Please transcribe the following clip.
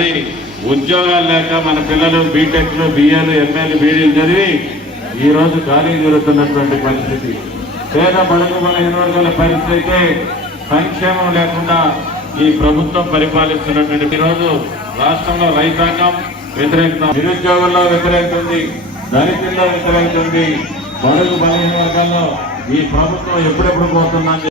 మరి ఉద్యోగాలు లేక మన పిల్లలు బీటెక్లు బిఏలు ఎంఏలు బీడీలు చదివి ఈ రోజు ఖాళీ జరుగుతున్నటువంటి పరిస్థితి. పేద బడుగు బలహీన వర్గాల పరిస్థితి అయితే సంక్షేమం లేకుండా ఈ ప్రభుత్వం పరిపాలిస్తున్నటువంటి ఈరోజు రాష్ట్రంలో రైతాంగం వ్యతిరేకత, నిరుద్యోగుల్లో వ్యతిరేకత ఉంది, దళితుల్లో వ్యతిరేకత ఉంది. బడుగు బలహీన వర్గాల్లో ఈ ప్రభుత్వం ఎప్పుడెప్పుడు పోతుందని